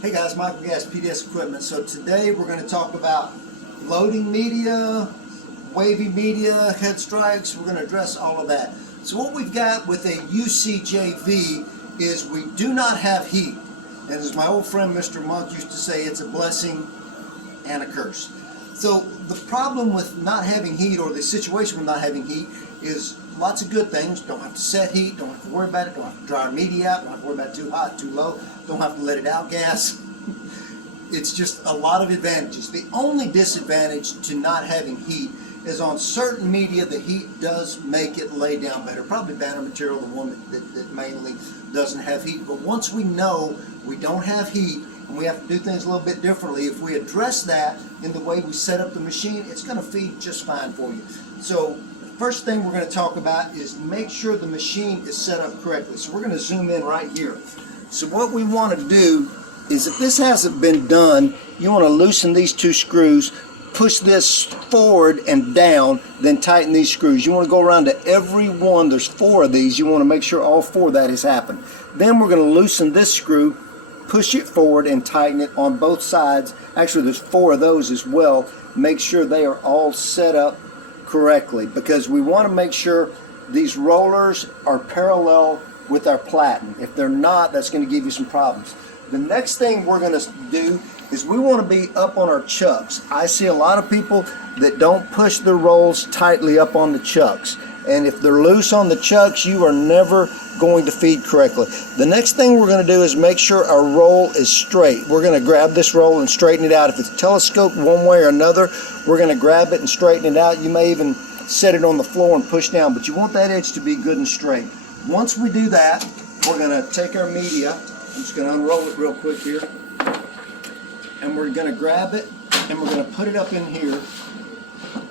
Hey guys, Michael Gass, PDS Equipment. So today we're going to talk about loading media, wavy media, head strikes. We're going to address all of that. So what we've got with a UCJV is we do not have heat. And as my old friend Mr. Monk used to say, it's a blessing and a curse. So the problem with not having heat, or the situation with not having heat, is lots of good things. Don't have to set heat, don't have to worry about it, don't have to dry our media out, don't have to worry about too hot, too low, don't have to let it out gas. It's just a lot of advantages. The only disadvantage to not having heat is on certain media the heat does make it lay down better. Probably banner material, the one that mainly doesn't have heat. But once we know we don't have heat and we have to do things a little bit differently, if we address that in the way we set up the machine, it's going to feed just fine for you. So the first thing we're going to talk about is make sure the machine is set up correctly. So we're going to zoom in right here. So what we want to do is, if this hasn't been done, you want to loosen these two screws, push this forward and down, then tighten these screws. You want to go around to every one. There's 4 of these. You want to make sure all 4 of that has happened. Then we're going to loosen this screw, push it forward and tighten it on both sides. Actually, there's 4 of those as well. Make sure they are all set up correctly, because we want to make sure these rollers are parallel with our platen. If they're not, that's going to give you some problems. The next thing we're going to do is we want to be up on our chucks. I see a lot of people that don't push their rolls tightly up on the chucks. And if they're loose on the chucks, you are never going to feed correctly. The next thing we're going to do is make sure our roll is straight. We're going to grab this roll and straighten it out. If it's telescoped one way or another, we're going to grab it and straighten it out. You may even set it on the floor and push down, but you want that edge to be good and straight. Once we do that, we're going to take our media. I'm just going to unroll it real quick here. And we're going to grab it and we're going to put it up in here.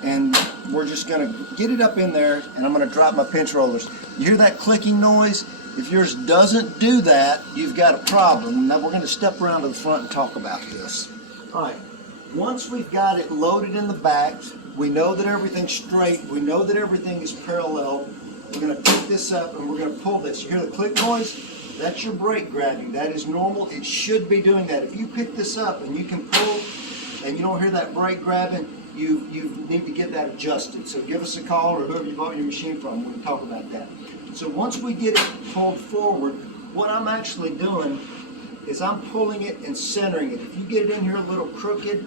And we're just going to get it up in there, and I'm going to drop my pinch rollers. You hear that clicking noise? If yours doesn't do that, you've got a problem. Now we're going to step around to the front and talk about this. All right. Once we've got it loaded in the back, we know that everything's straight. We know that everything is parallel. We're going to pick this up and we're going to pull this. You hear the click noise? That's your brake grabbing. That is normal. It should be doing that. If you pick this up and you can pull and you don't hear that brake grabbing, you need to get that adjusted. So give us a call, or whoever you bought your machine from. We're going to talk about that. So once we get it pulled forward, what I'm actually doing is I'm pulling it and centering it. If you get it in here a little crooked,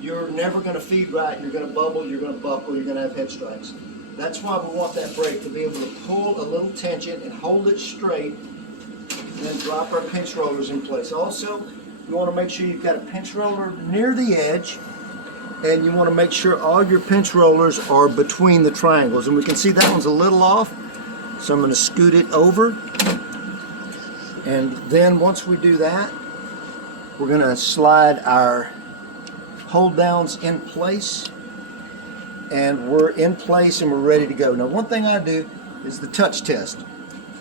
you're never going to feed right. You're going to bubble, you're going to buckle, you're going to have head strikes. That's why we want that brake to be able to pull a little tension and hold it straight, and then drop our pinch rollers in place. Also, you want to make sure you've got a pinch roller near the edge, and you want to make sure all your pinch rollers are between the triangles. And we can see that one's a little off, so I'm going to scoot it over. And then once we do that, we're going to slide our hold downs in place, and we're in place and we're ready to go. Now, one thing I do is the touch test.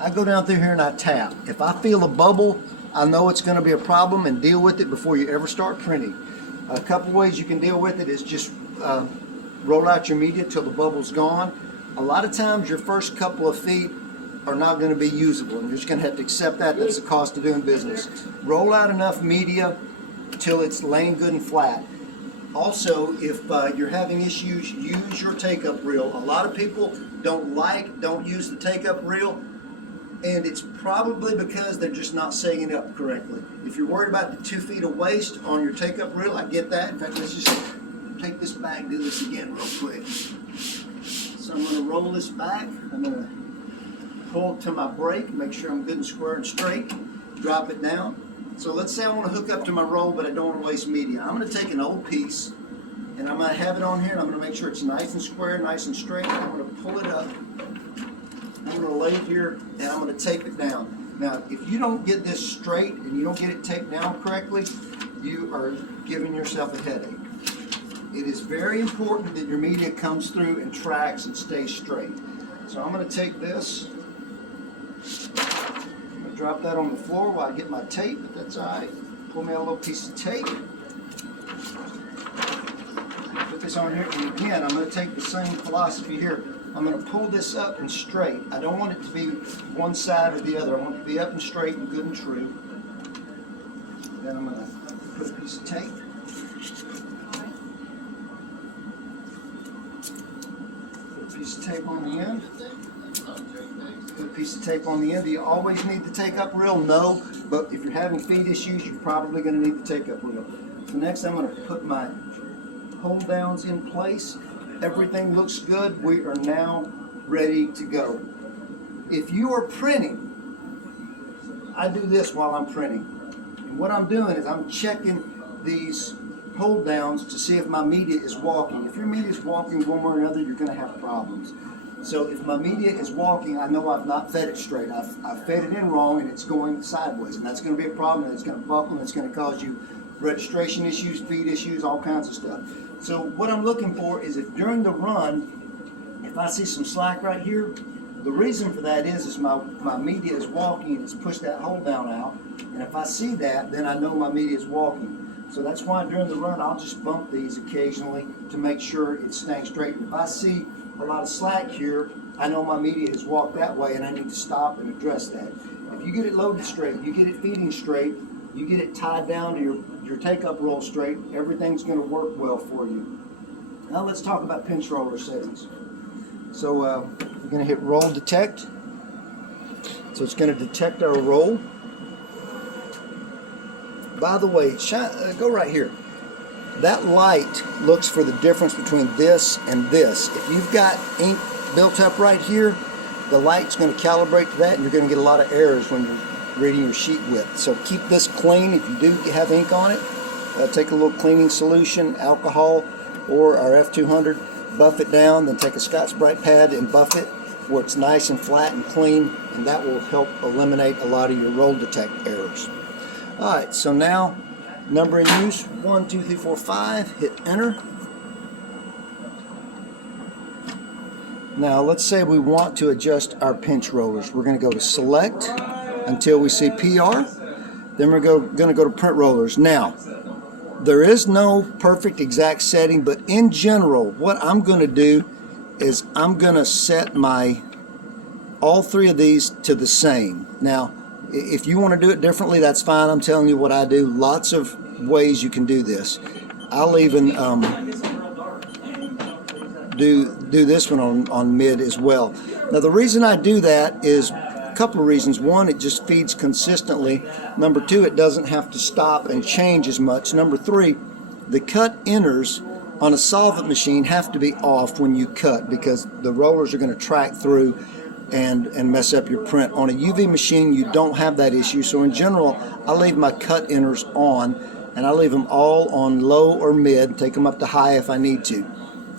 I go down through here and I tap. If I feel a bubble, I know it's going to be a problem, and deal with it before you ever start printing. A couple ways you can deal with it is just roll out your media till the bubble's gone. A lot of times your first couple of feet are not going to be usable, and you're just going to have to accept that. That's the cost of doing business. Roll out enough media till it's laying good and flat. Also, if you're having issues, use your take-up reel. A lot of people don't use the take-up reel, and it's probably because they're just not setting it up correctly. If you're worried about the 2 feet of waste on your take-up reel, I get that. In fact, let's just take this back and do this again real quick. So I'm going to roll this back. I'm going to pull to my brake, make sure I'm good and square and straight, drop it down. So let's say I want to hook up to my roll, but I don't want to waste media. I'm going to take an old piece, and I'm going to have it on here, and I'm going to make sure it's nice and square, nice and straight. I'm going to pull it up. I'm going to lay it here, and I'm going to tape it down. Now, if you don't get this straight and you don't get it taped down correctly, you are giving yourself a headache. It is very important that your media comes through and tracks and stays straight. So I'm going to take this, I'm going to drop that on the floor while I get my tape, but that's all right. Pull me a little piece of tape. Put this on here, and again, I'm going to take the same philosophy here. I'm going to pull this up and straight. I don't want it to be one side or the other. I want it to be up and straight and good and true. Then I'm going to put a piece of tape. Put a piece of tape on the end. Put a piece of tape on the end. Do you always need the take up reel? No, but if you're having feed issues, you're probably going to need the take up reel. So next I'm going to put my hold downs in place. Everything looks good. We are now ready to go. If you are printing, I do this while I'm printing. And what I'm doing is I'm checking these hold downs to see if my media is walking. If your media is walking one way or another, you're going to have problems. So if my media is walking, I know I've not fed it straight. I've fed it in wrong and it's going sideways. And that's going to be a problem, and it's going to buckle, and it's going to cause you registration issues, feed issues, all kinds of stuff. So what I'm looking for is if during the run, if I see some slack right here, the reason for that is my media is walking and it's pushed that hold down out. And if I see that, then I know my media is walking. So that's why during the run, I'll just bump these occasionally to make sure it's staying straight. If I see a lot of slack here, I know my media has walked that way and I need to stop and address that. If you get it loaded straight, you get it feeding straight, you get it tied down to your take-up roll straight, everything's going to work well for you. Now let's talk about pinch roller settings. So we're going to hit roll detect. So it's going to detect our roll. By the way, go right here. That light looks for the difference between this and this. If you've got ink built up right here, the light's going to calibrate to that, and you're going to get a lot of errors when you're reading your sheet width. So keep this clean. If you do have ink on it, take a little cleaning solution, alcohol, or our F200, buff it down, then take a Scotch-Brite pad and buff it where it's nice and flat and clean, and that will help eliminate a lot of your roll detect errors. Alright, so now number in use, 1, 2, 3, 4, 5, hit enter. Now let's say we want to adjust our pinch rollers. We're going to go to select until we see PR, then we're going to go to print rollers. Now, there is no perfect exact setting, but in general, what I'm going to do is I'm going to set all three of these to the same. Now, if you want to do it differently, that's fine. I'm telling you what I do. Lots of ways you can do this. I'll even do this one on mid as well. Now, the reason I do that is a couple of reasons. One, it just feeds consistently. Number two, it doesn't have to stop and change as much. Number three, the cut enters on a solvent machine have to be off when you cut, because the rollers are going to track through and mess up your print. On a UV machine, you don't have that issue. So in general, I leave my cut enters on, and I leave them all on low or mid, take them up to high if I need to.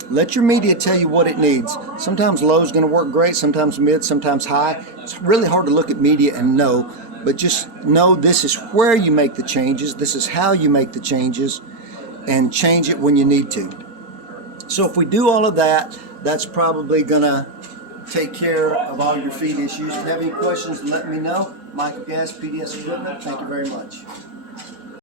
Let your media tell you what it needs. Sometimes low is going to work great, sometimes mid, sometimes high. It's really hard to look at media and know, but just know this is where you make the changes, this is how you make the changes, and change it when you need to. So if we do all of that, that's probably going to take care of all your feed issues. If you have any questions, let me know. Michael Gass, PDS Equipment. Thank you very much.